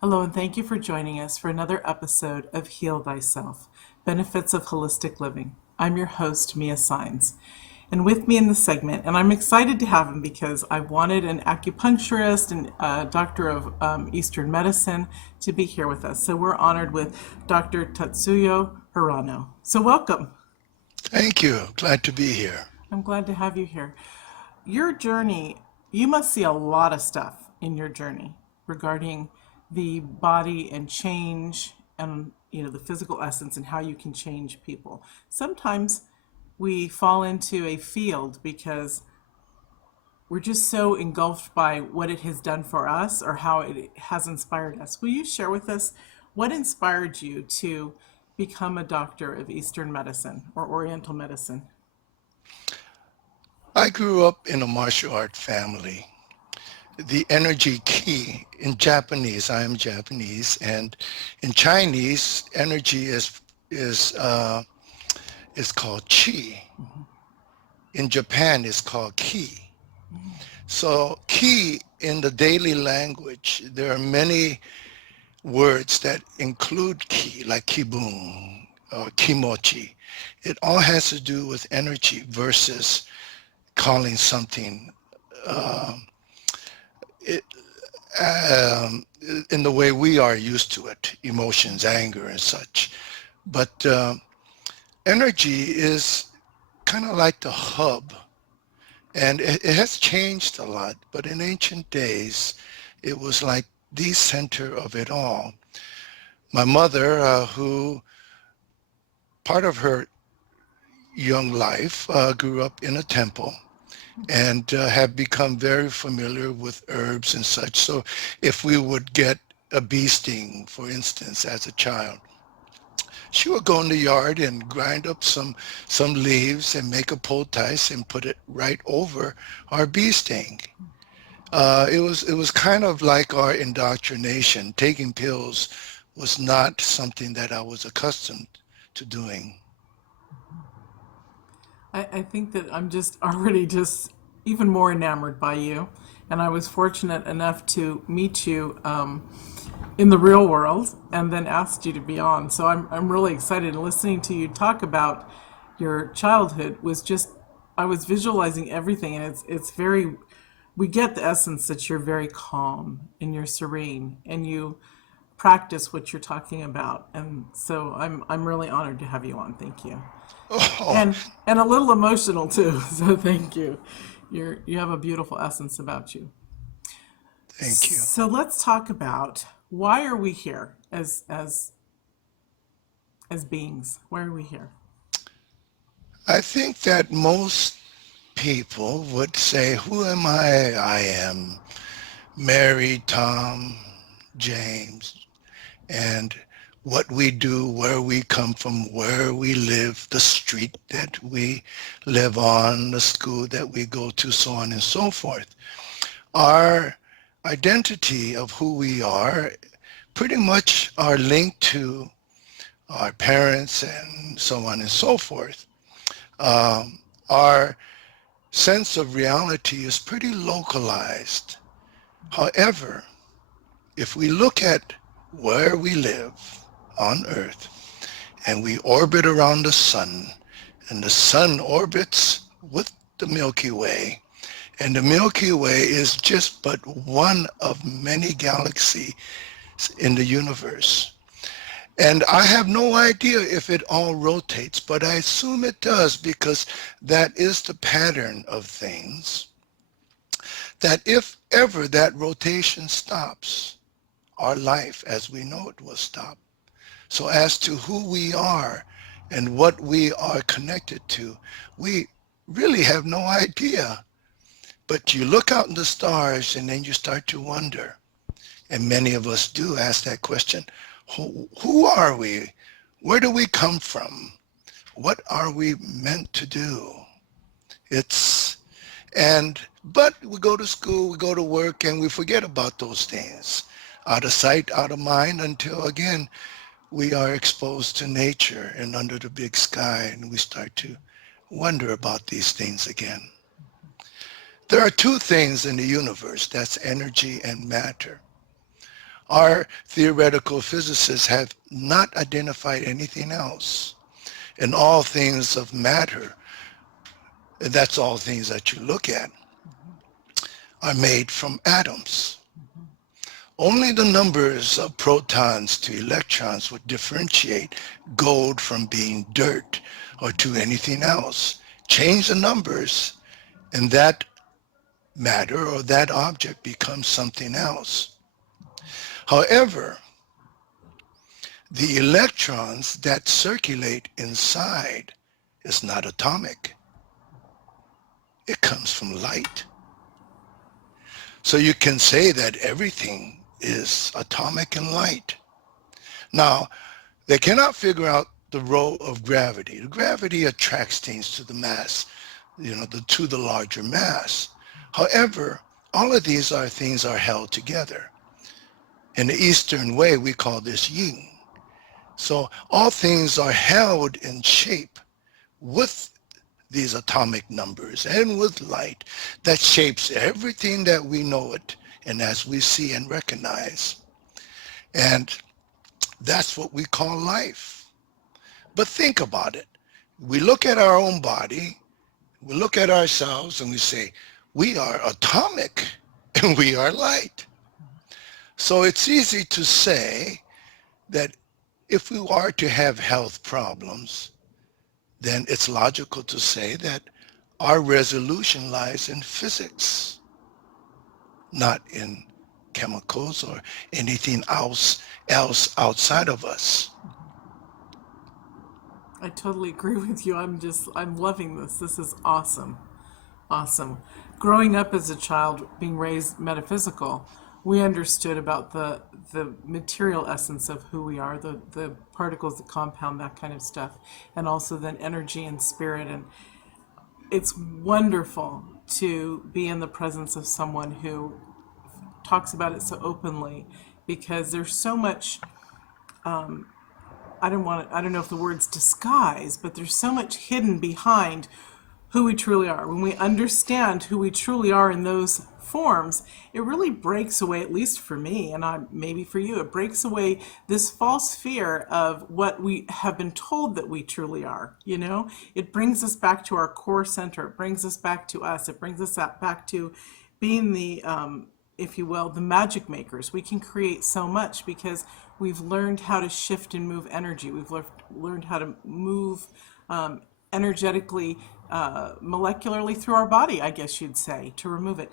Hello, and thank you for joining us for another episode of Heal Thyself Benefits of Holistic Living. I'm your host, Mia Saenz. And with me in the segment, and I'm excited to have him because I wanted an acupuncturist and a doctor of Eastern medicine to be here with us. So we're honored with Dr. Tatsuyo Hirano. So welcome. Thank you. Glad to be here. I'm glad to have you here. Your journey, you must see a lot of stuff in your journey regarding the body and change and the physical essence and how you can change people. Sometimes we fall into a field because we're just so engulfed by what it has done for us or how it has inspired us. Will you share with us what inspired you to become a doctor of Eastern medicine or Oriental medicine? I grew up in a martial art family. The energy key in Japanese, I am Japanese, and in Chinese, energy is called chi. In Japan, it's called ki. So ki in the daily language, there are many words that include ki, like kibun or kimochi. It all has to do with energy versus calling something it, um, in the way we are used to it, emotions, anger, and such. But energy is kind of like the hub, and it has changed a lot. But in ancient days, it was like the center of it all. My mother, who part of her young life grew up in a temple, and have become very familiar with herbs and such. So if we would get a bee sting, for instance, as a child, she would go in the yard and grind up some leaves and make a poultice and put it right over our bee sting. It was kind of like our indoctrination. Taking pills was not something that I was accustomed to doing. I think that I'm just already just even more enamored by you. And I was fortunate enough to meet you in the real world and then asked you to be on. So I'm really excited. And listening to you talk about your childhood was just, I was visualizing everything. And it's very, we get the essence that you're very calm and you're serene and you practice what you're talking about. And so I'm really honored to have you on. Thank you. Oh, And a little emotional too. So thank you. You have a beautiful essence about you. thank you. So let's talk about why are we here as beings? Why are we here? I think that most people would say, who am I? I am Mary, Tom, James, and what we do, where we come from, where we live, the street that we live on, the school that we go to, so on and so forth. Our identity of who we are pretty much are linked to our parents and so on and so forth. Our sense of reality is pretty localized. However, if we look at where we live on Earth and we orbit around the sun, and the sun orbits with the Milky Way, and the Milky Way is just but one of many galaxies in the universe. And I have no idea if it all rotates, but I assume it does because that is the pattern of things. That if ever that rotation stops, our life as we know it will stop. So as to who we are and what we are connected to, we really have no idea. But you look out in the stars and then you start to wonder. And many of us do ask that question, who are we? Where do we come from? What are we meant to do? It's, but we go to school, we go to work, and we forget about those things. Out of sight, out of mind, until again, we are exposed to nature and under the big sky, and we start to wonder about these things again. There are two things in the universe, that's energy and matter. Our theoretical physicists have not identified anything else. And all things of matter, and that's all things that you look at, are made from atoms. Only the numbers of protons to electrons would differentiate gold from being dirt or to anything else. Change the numbers and that matter or that object becomes something else. However, the electrons that circulate inside is not atomic. It comes from light. So you can say that everything is atomic and light. Now, they cannot figure out the role of gravity. Gravity attracts things to the mass, to the larger mass. However, all of these things are held together. In the Eastern way, we call this yin. So all things are held in shape with these atomic numbers and with light that shapes everything that we know it and as we see and recognize. And that's what we call life. But think about it. We look at our own body, we look at ourselves and we say, we are atomic and we are light. So it's easy to say that if we are to have health problems, then it's logical to say that our resolution lies in physics, not in chemicals or anything else outside of us. I totally agree with you. I'm loving this. This is awesome. Awesome. Growing up as a child, being raised metaphysical, we understood about the material essence of who we are, the particles, the compound, that kind of stuff, and also then energy and spirit. And it's wonderful to be in the presence of someone who talks about it so openly, because there's so much I don't know if the word's disguise, but there's so much hidden behind who we truly are. When we understand who we truly are in those forms, it really breaks away, at least for me, and maybe for you, it breaks away this false fear of what we have been told that we truly are. It brings us back to our core center. It brings us back to us. It brings us back to being the if you will, the magic makers. We can create so much because we've learned how to shift and move energy. We've learned how to move energetically, molecularly through our body, I guess you'd say, to remove it.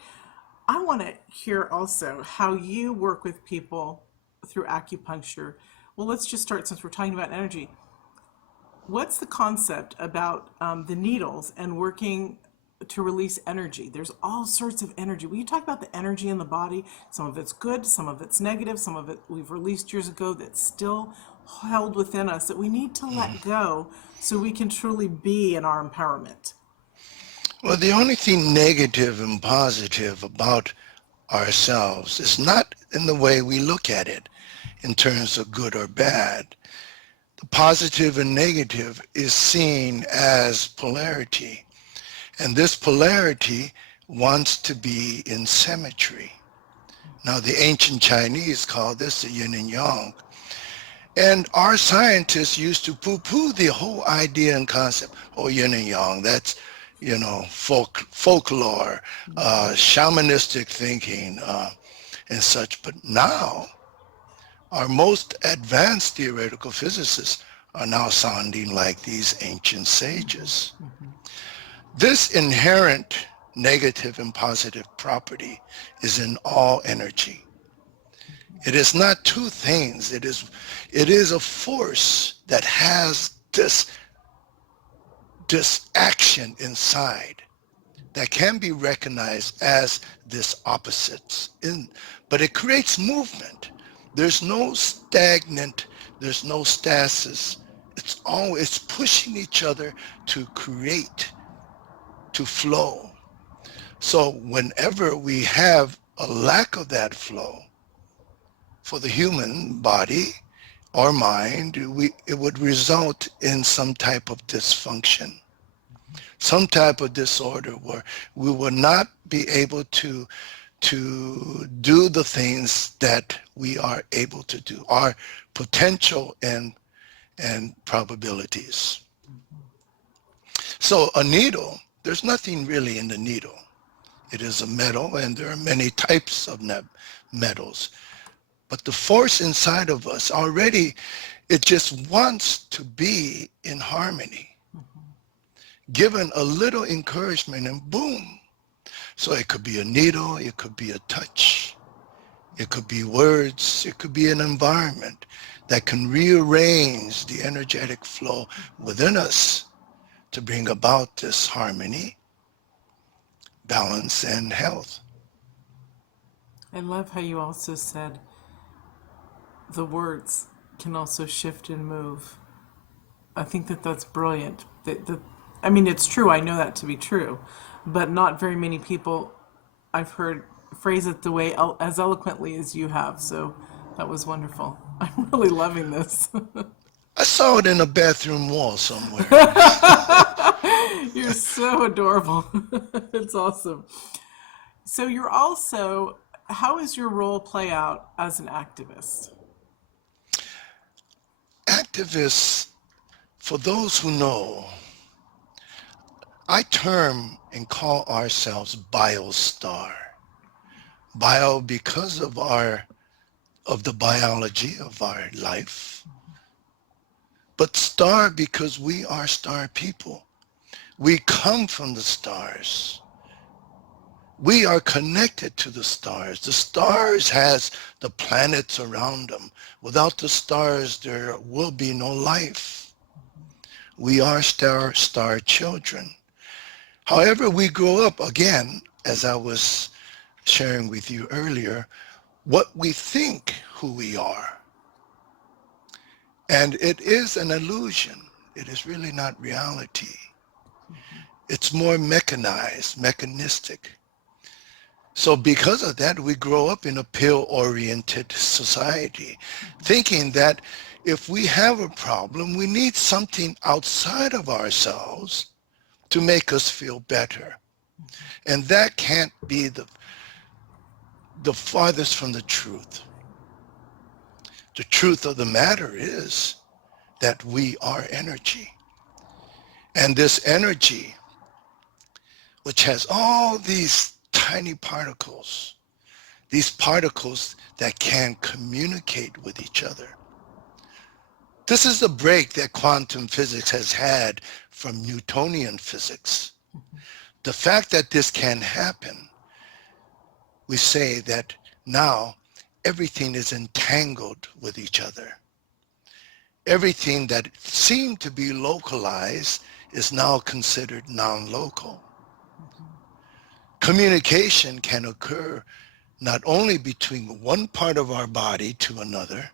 I want to hear also how you work with people through acupuncture. Well, let's just start, since we're talking about energy. What's the concept about the needles and working to release energy? There's all sorts of energy. Will you talk about the energy in the body? Some of it's good, some of it's negative, some of it we've released years ago that's still held within us that we need to let go so we can truly be in our empowerment. Well, the only thing negative and positive about ourselves is not in the way we look at it in terms of good or bad. The positive and negative is seen as polarity. And this polarity wants to be in symmetry. Now, the ancient Chinese called this the yin and yang. And our scientists used to poo-poo the whole idea and concept. Oh, yin and yang, that's, folklore, shamanistic thinking, and such. But now, our most advanced theoretical physicists are now sounding like these ancient sages. This inherent negative and positive property is in all energy. It is not two things. It is a force that has this action inside that can be recognized as this opposites. But it creates movement. There's no stagnant, there's no stasis. It's pushing each other to create, to flow. So whenever we have a lack of that flow for the human body or mind, it would result in some type of dysfunction, some type of disorder where we will not be able to to do the things that we are able to do, our potential and probabilities. So a needle, there's nothing really in the needle. It is a metal, and there are many types of metals. But the force inside of us already, it just wants to be in harmony. Given a little encouragement and boom. So it could be a needle, it could be a touch, it could be words, it could be an environment that can rearrange the energetic flow within us to bring about this harmony, balance, and health. I love how you also said the words can also shift and move. I think that that's brilliant. I mean, it's true. I know that to be true, but not very many people I've heard phrase it the way as eloquently as you have. So that was wonderful. I'm really loving this. I saw it in a bathroom wall somewhere. You're so adorable. It's awesome. So you're also, how is your role play out as an activist? Activists, for those who know, I term and call ourselves biostar. Bio because of the biology of our life, but star because we are star people. We come from the stars. We are connected to the stars. The stars has the planets around them. Without the stars, there will be no life. We are star children. However, we grow up, again, as I was sharing with you earlier, what we think who we are. And it is an illusion. It is really not reality. It's more mechanized, mechanistic. So because of that, we grow up in a pill-oriented society, thinking that if we have a problem, we need something outside of ourselves to make us feel better. And that can't be the farthest from the truth. The truth of the matter is that we are energy. And this energy, which has all these tiny particles, these particles that can communicate with each other. This is the break that quantum physics has had from Newtonian physics. The fact that this can happen, we say that now everything is entangled with each other. Everything that seemed to be localized is now considered non-local. Communication can occur not only between one part of our body to another,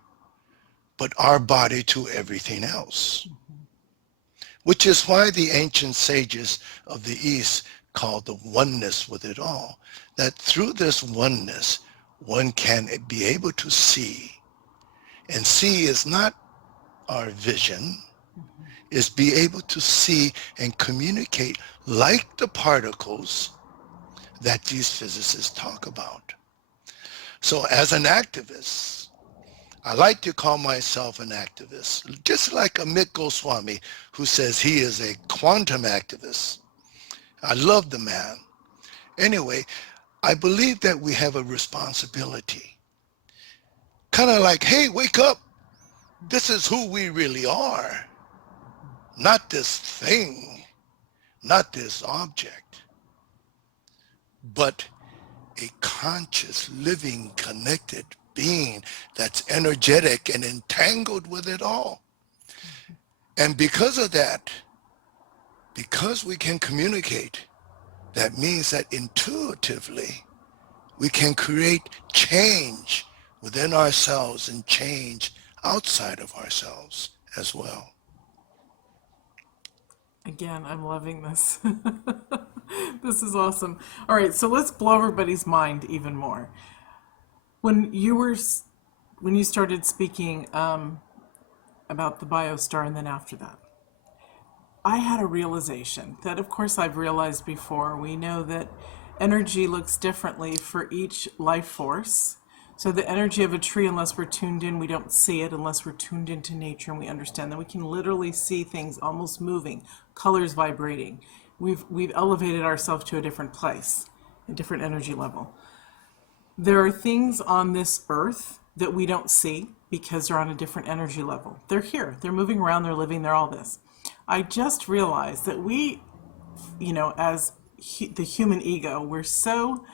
but our body to everything else. Which is why the ancient sages of the East called the oneness with it all, that through this oneness, one can be able to see. And see is not our vision, is be able to see and communicate like the particles that these physicists talk about. So as an activist, I like to call myself an activist, just like Amit Goswami, who says he is a quantum activist. I love the man. Anyway, I believe that we have a responsibility. Kind of like, hey, wake up. This is who we really are. Not this thing, not this object, but a conscious, living, connected being that's energetic and entangled with it all. And because of that, because we can communicate, that means that intuitively we can create change within ourselves and change outside of ourselves as well. Again, I'm loving this. This is awesome. All right, so let's blow everybody's mind even more. When you started speaking about the biostar, and then after that, I had a realization that, of course, I've realized before. We know that energy looks differently for each life force. So the energy of a tree, unless we're tuned in, we don't see it. Unless we're tuned into nature and we understand that we can literally see things almost moving, colors vibrating. We've elevated ourselves to a different place, a different energy level. There are things on this earth that we don't see because they're on a different energy level. They're here, they're moving around, they're living, they're all this. I just realized that we, as the human ego, we're so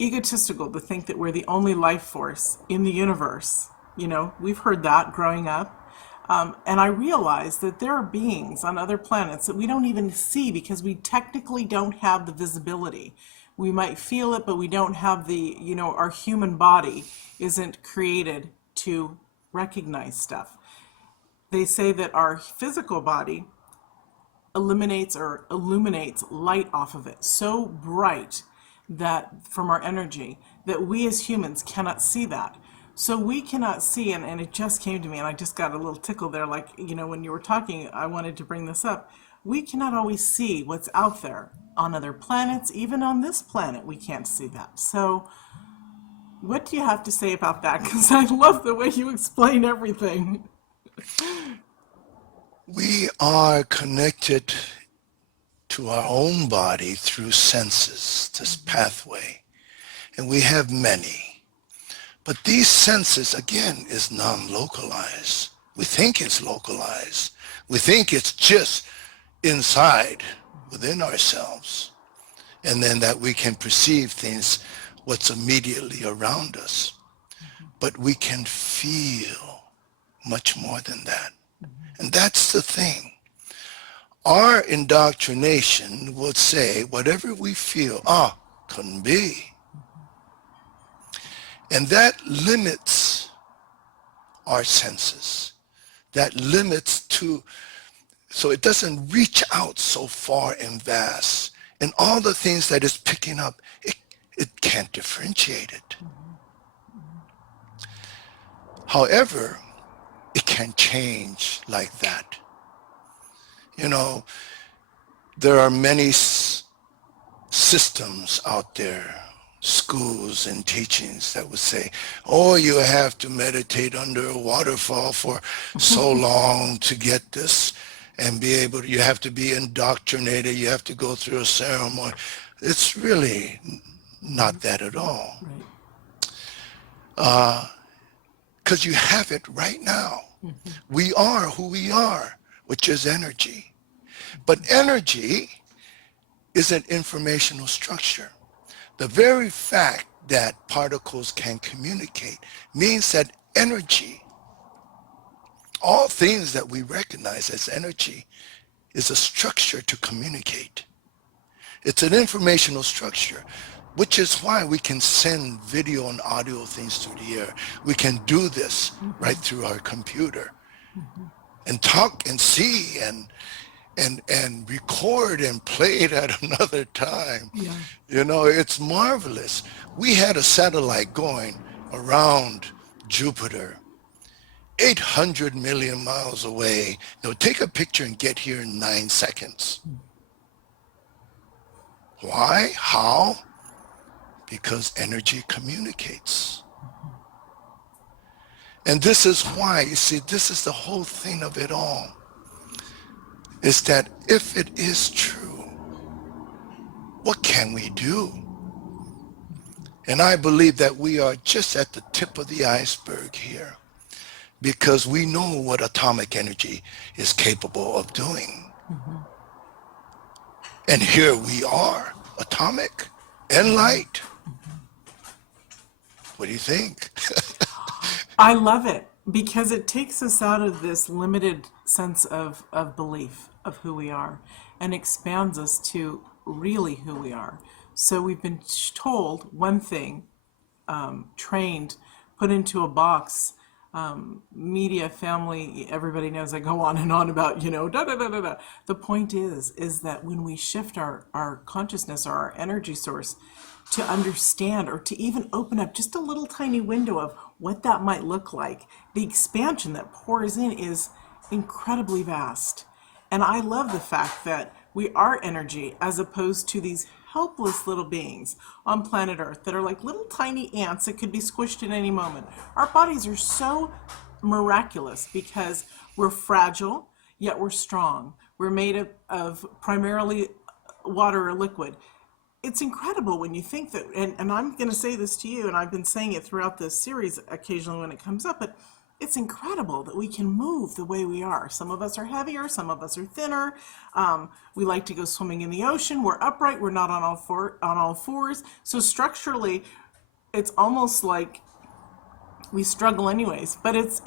egotistical to think that we're the only life force in the universe. We've heard that growing up. And I realized that there are beings on other planets that we don't even see because we technically don't have the visibility. We might feel it, but we don't have our human body isn't created to recognize stuff. They say that our physical body eliminates or illuminates light off of it so bright that from our energy that we as humans cannot see that. So we cannot see, and it just came to me, and I just got a little tickle there, like, when you were talking, I wanted to bring this up. We cannot always see what's out there on other planets. Even on this planet, we can't see that. So what do you have to say about that? Because I love the way you explain everything. We are connected to our own body through senses, this pathway, and we have many. But these senses, again, is non-localized. We think it's localized. We think it's just inside, within ourselves. And then that we can perceive things, what's immediately around us. But we can feel much more than that. And that's the thing. Our indoctrination would say, whatever we feel, couldn't be. And that limits our senses. That limits so it doesn't reach out so far and vast. And all the things that it's picking up, it can't differentiate it. However, it can change like that. There are many systems out there, schools and teachings that would say, you have to meditate under a waterfall for so long to get this and you have to be indoctrinated, you have to go through a ceremony. It's really not that at all. Because you have it right now. We are who we are, which is energy. But energy is an informational structure. The very fact that particles can communicate means that energy, all things that we recognize as energy, is a structure to communicate. It's an informational structure, which is why we can send video and audio things through the air. We can do this right through our computer and talk and see and record and play it at another time. Yeah. It's marvelous. We had a satellite going around Jupiter, 800 million miles away. Take a picture and get here in 9 seconds. Why? How? Because energy communicates. And this is why, you see, this is the whole thing of it all. Is that if it is true, what can we do? And I believe that we are just at the tip of the iceberg here, because we know what atomic energy is capable of doing. And here we are, atomic and light. What do you think? I love it because it takes us out of this limited sense of belief of who we are and expands us to really who we are. So we've been told one thing, trained, put into a box, media, family, everybody knows I go on and on about, da da da da da. The point is that when we shift our consciousness or our energy source to understand or to even open up just a little tiny window of what that might look like, the expansion that pours in is incredibly vast. And I love the fact that we are energy as opposed to these helpless little beings on planet Earth that are like little tiny ants that could be squished at any moment. Our bodies are so miraculous because we're fragile, yet we're strong. We're made of primarily water or liquid. It's incredible when you think that, and I'm going to say this to you, and I've been saying it throughout this series occasionally when it comes up, but it's incredible that we can move the way we are. Some of us are heavier, some of us are thinner. We like to go swimming in the ocean. We're upright. We're not on all fours. So structurally, it's almost like we struggle anyways. But it's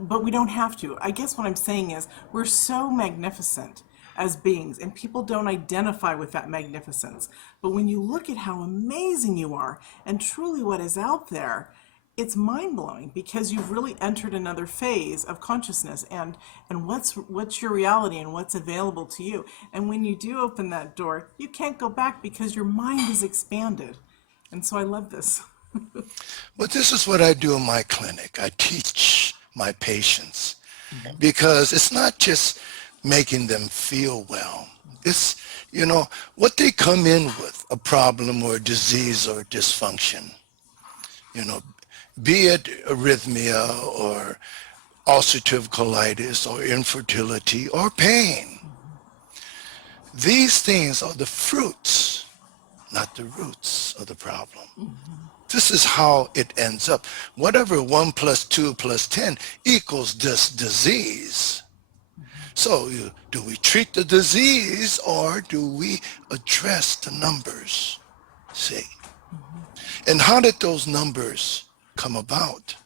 but we don't have to. I guess what I'm saying is we're so magnificent as beings, and people don't identify with that magnificence. But when you look at how amazing you are and truly what is out there, it's mind-blowing because you've really entered another phase of consciousness and what's your reality and what's available to you. And when you do open that door, you can't go back because your mind is expanded. And so I love this. Well, this is what I do in my clinic. I teach my patients because it's not just making them feel well. It's, what they come in with, a problem or a disease or a dysfunction, be it arrhythmia or ulcerative colitis or infertility or pain. These things are the fruits, not the roots of the problem. This is how it ends up. Whatever 1 + 2 + 10 equals this disease. So do we treat the disease or do we address the numbers? See? And how did those numbers come about?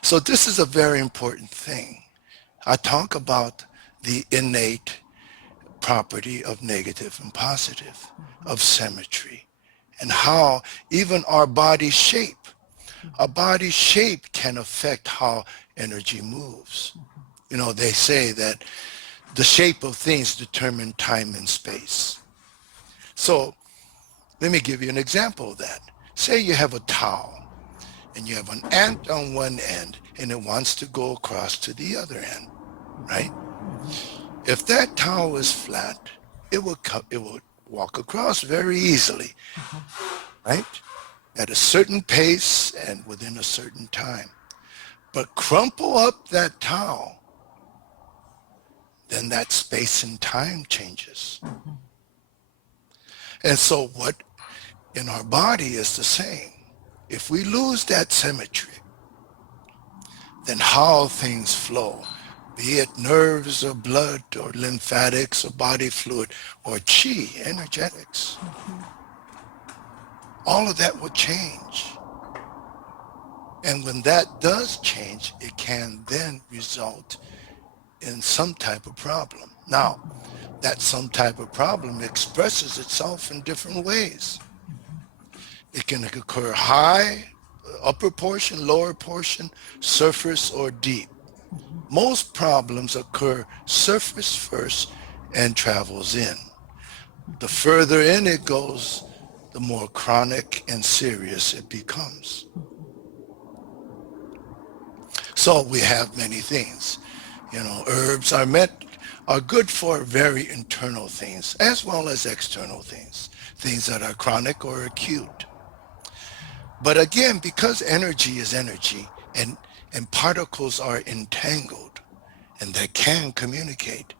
So this is a very important thing. I talk about the innate property of negative and positive, of symmetry, and how even our body shape can affect how energy moves. They say that the shape of things determine time and space. So let me give you an example of that. Say you have a towel and you have an ant on one end and it wants to go across to the other end, right? If that towel is flat, it will walk across very easily, right? At a certain pace and within a certain time. But crumple up that towel, then that space and time changes. And so what in our body is the same. If we lose that symmetry, then how things flow, be it nerves or blood or lymphatics or body fluid or chi, energetics, all of that will change. And when that does change, it can then result in some type of problem. Now, that some type of problem expresses itself in different ways. It can occur high, upper portion, lower portion, surface, or deep. Most problems occur surface first and travels in. The further in it goes, the more chronic and serious it becomes. So we have many things. Herbs are good for very internal things as well as external things that are chronic or acute. But again, because energy is energy and particles are entangled and they can communicate,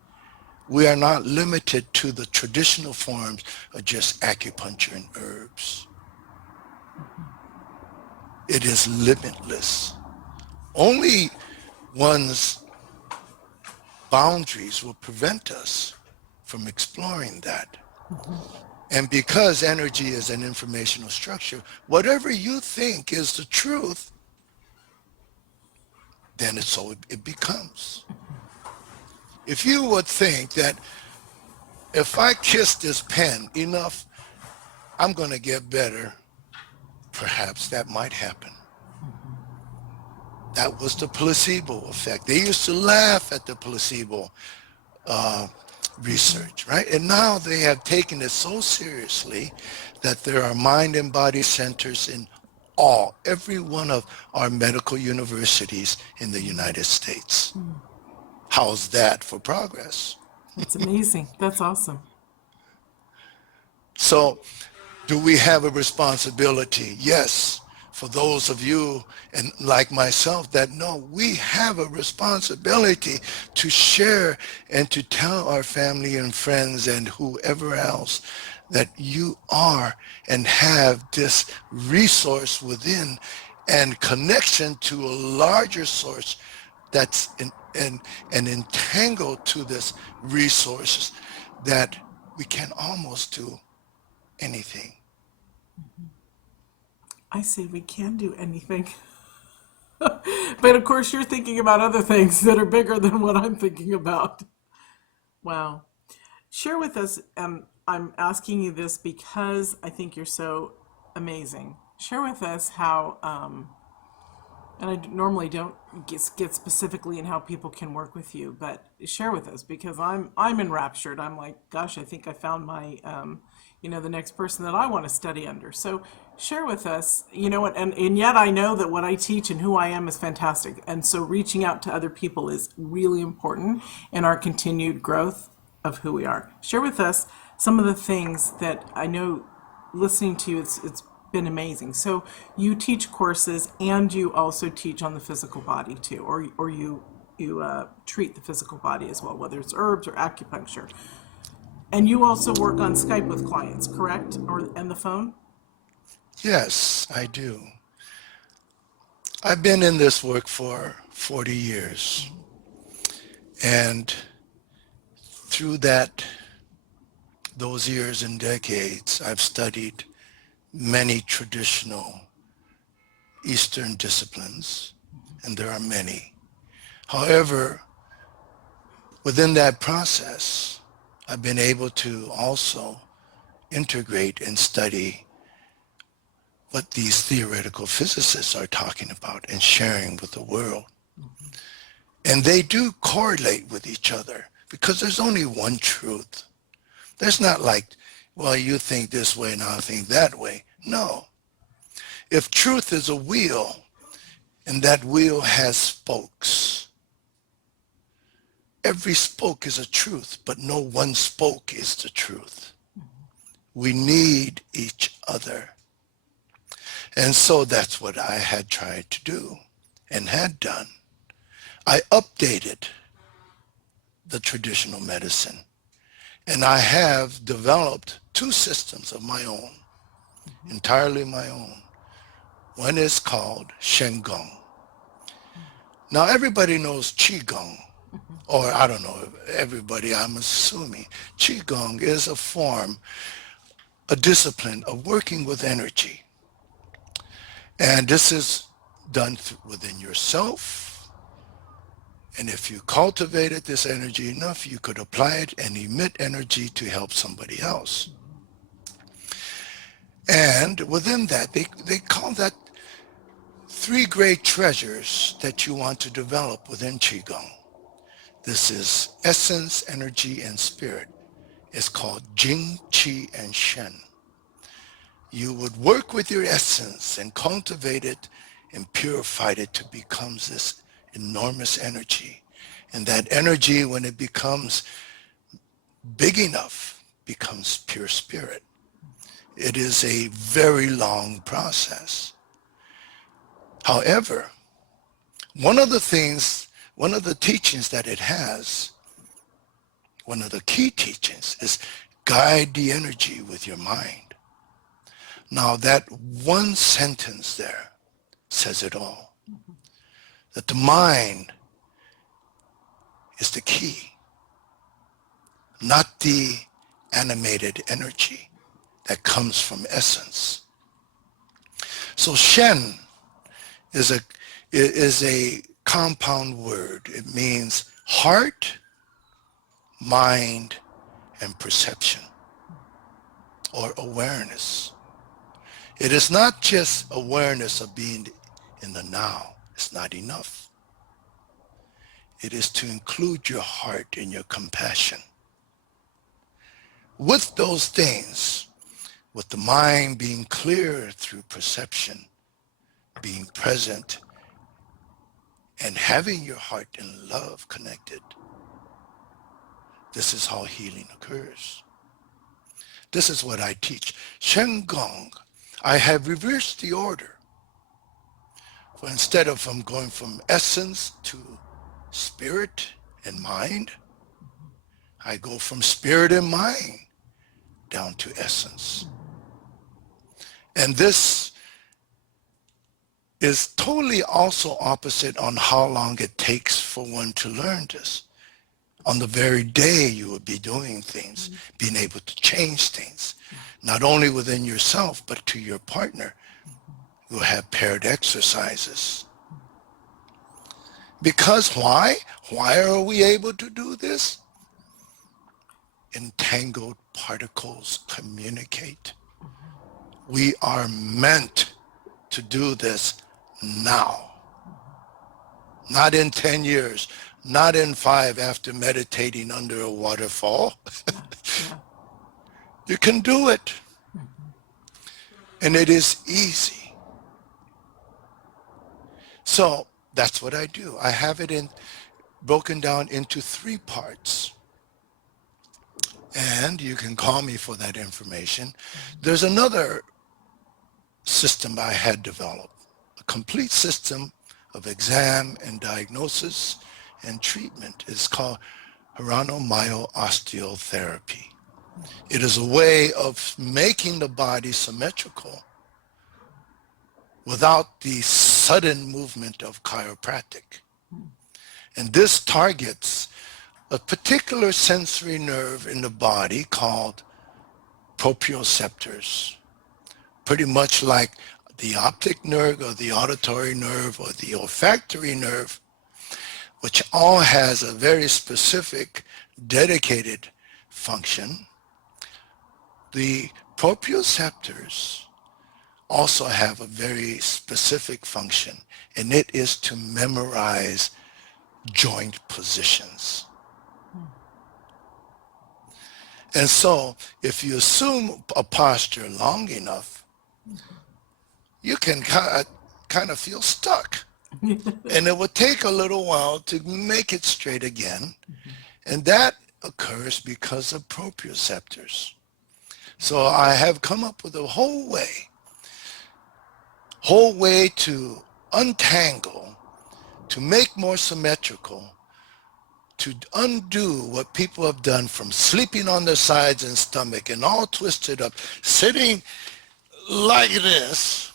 we are not limited to the traditional forms of just acupuncture and herbs. It is limitless. Only one's boundaries will prevent us from exploring that. And because energy is an informational structure, whatever you think is the truth, then it's so it becomes. If you would think that if I kiss this pen enough, I'm going to get better, perhaps that might happen. That was the placebo effect. They used to laugh at the placebo research, right? And now they have taken it so seriously that there are mind and body centers in every one of our medical universities in the United States. How's that for progress? That's amazing. That's awesome. So do we have a responsibility? Yes. For those of you and like myself that know we have a responsibility to share and to tell our family and friends and whoever else that you are and have this resource within and connection to a larger source that's and entangled to this resource that we can almost do anything. I say we can do anything. But of course, you're thinking about other things that are bigger than what I'm thinking about. Wow. Share with us, I'm asking you this because I think you're so amazing. Share with us how, and I normally don't get specifically in how people can work with you, but share with us because I'm enraptured. I'm like, gosh, I think I found my, the next person that I want to study under. So share with us, what, and yet I know that what I teach and who I am is fantastic. And so reaching out to other people is really important in our continued growth of who we are. Share with us some of the things that I know listening to you, it's been amazing. So you teach courses and you also teach on the physical body too, or you treat the physical body as well, whether it's herbs or acupuncture. And you also work on Skype with clients, correct? Or and the phone? Yes, I do. I've been in this work for 40 years. And through those years and decades, I've studied many traditional Eastern disciplines, and there are many. However, within that process, I've been able to also integrate and study what these theoretical physicists are talking about and sharing with the world. And they do correlate with each other because there's only one truth. There's not like, well, you think this way and I think that way. No. If truth is a wheel and that wheel has spokes, every spoke is a truth, but no one spoke is the truth. We need each other. And so that's what I had tried to do and had done. I updated the traditional medicine, and I have developed two systems of my own, entirely my own. One is called Shen Gong. Now everybody knows Qigong, or I don't know, everybody, I'm assuming. Qigong is a form, a discipline of working with energy. And this is done within yourself. And if you cultivated this energy enough, you could apply it and emit energy to help somebody else. And within that, they call that three great treasures that you want to develop within Qigong. This is essence, energy, and spirit. It's called Jing, Qi, and Shen. You would work with your essence and cultivate it and purify it to become this enormous energy. And that energy, when it becomes big enough, becomes pure spirit. It is a very long process. However, one of the teachings that it has, one of the key teachings is guide the energy with your mind. Now that one sentence there says it all. That the mind is the key, not the animated energy that comes from essence. So Shen is a compound word. It means heart, mind, and perception or awareness. It is not just awareness of being in the now. It's not enough. It is to include your heart and your compassion. With those things, with the mind being clear through perception, being present, and having your heart and love connected, This is how healing occurs. This is what I teach. Shen Gong. I have reversed the order. For instead of going from essence to spirit and mind, I go from spirit and mind down to essence. And this is totally also opposite on how long it takes for one to learn this. On the very day you will be doing things, being able to change things, not only within yourself, but to your partner. You'll have paired exercises. Because why? Why are we able to do this? Entangled particles communicate. We are meant to do this now. Not in 10 years, not in 5 after meditating under a waterfall. You can do it. And it is easy. So that's what I do. I have it broken down into 3 parts. And you can call me for that information. There's another system I had developed, a complete system of exam and diagnosis and treatment. It's called Hirano Osteotherapy. It is a way of making the body symmetrical without the sudden movement of chiropractic. And this targets a particular sensory nerve in the body called proprioceptors, pretty much like the optic nerve or the auditory nerve or the olfactory nerve, which all has a very specific dedicated function. The proprioceptors also have a very specific function, and it is to memorize joint positions. And so if you assume a posture long enough, you can kind of feel stuck. And it will take a little while to make it straight again. And that occurs because of proprioceptors. So I have come up with a whole way to untangle, to make more symmetrical, to undo what people have done from sleeping on their sides and stomach and all twisted up, sitting like this,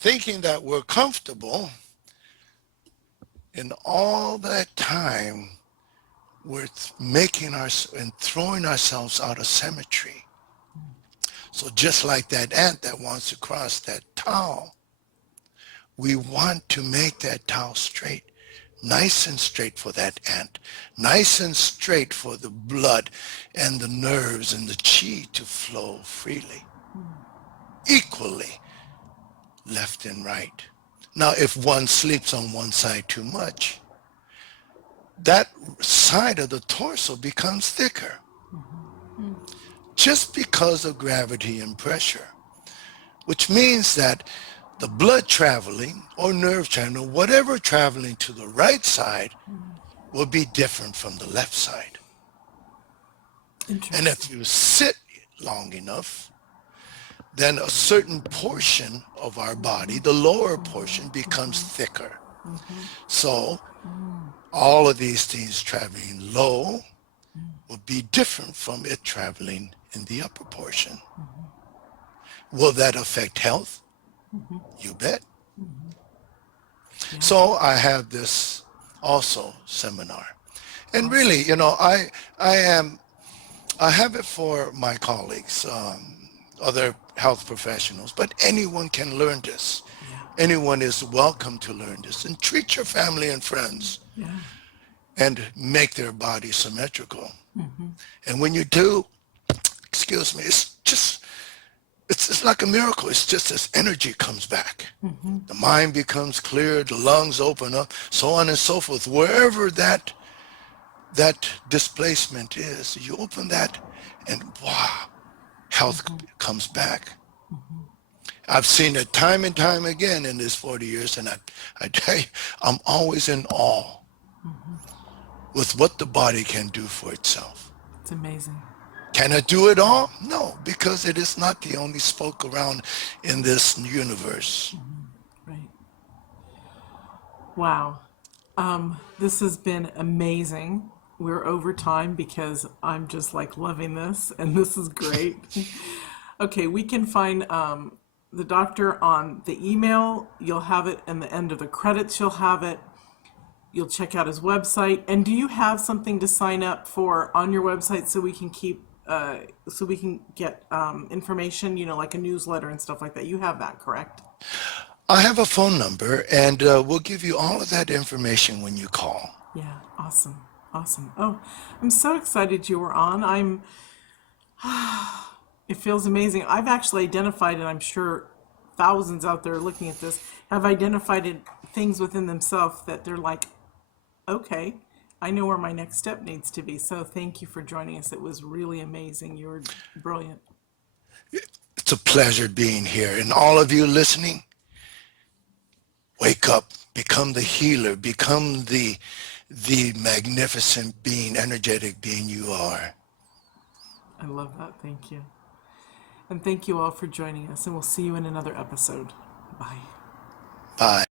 thinking that we're comfortable, and all that time we're making and throwing ourselves out of symmetry. So just like that ant that wants to cross that towel, we want to make that towel straight, nice and straight for that ant, nice and straight for the blood and the nerves and the chi to flow freely, equally, left and right. Now, if one sleeps on one side too much, that side of the torso becomes thicker, just because of gravity and pressure, which means that the blood traveling or nerve channel, whatever traveling to the right side will be different from the left side. And if you sit long enough, then a certain portion of our body, the lower portion, becomes thicker. So all of these things traveling low will be different from it traveling in the upper portion. Will that affect health? You bet. So I have this also seminar. And really, I have it for my colleagues, other health professionals, but anyone can learn this. Anyone is welcome to learn this, and treat your family and friends and make their body symmetrical. And when you do, it's like a miracle. It's just this energy comes back. The mind becomes clear, the lungs open up, so on and so forth. Wherever that displacement is, you open that and wow, health comes back. I've seen it time and time again in this 40 years, and I tell you, I'm always in awe with what the body can do for itself. It's amazing. Can it do it all? No, because it is not the only spoke around in this universe. Right. Wow. This has been amazing. We're over time because I'm just like loving this, and this is great. Okay, we can find the doctor on the email. You'll have it in the end of the credits. You'll have it. You'll check out his website. And do you have something to sign up for on your website so we can keep, so we can get information, like a newsletter and stuff like that? You have that, correct? I have a phone number, and we'll give you all of that information when you call. Yeah, awesome. Awesome. Oh, I'm so excited you were on. It feels amazing. I've actually identified, and I'm sure thousands out there looking at this have identified things within themselves that they're like, okay, I know where my next step needs to be. So thank you for joining us. It was really amazing. You were brilliant. It's a pleasure being here. And all of you listening, wake up, become the healer, become the magnificent being, energetic being you are. I love that. Thank you. And thank you all for joining us. And we'll see you in another episode. Bye. Bye.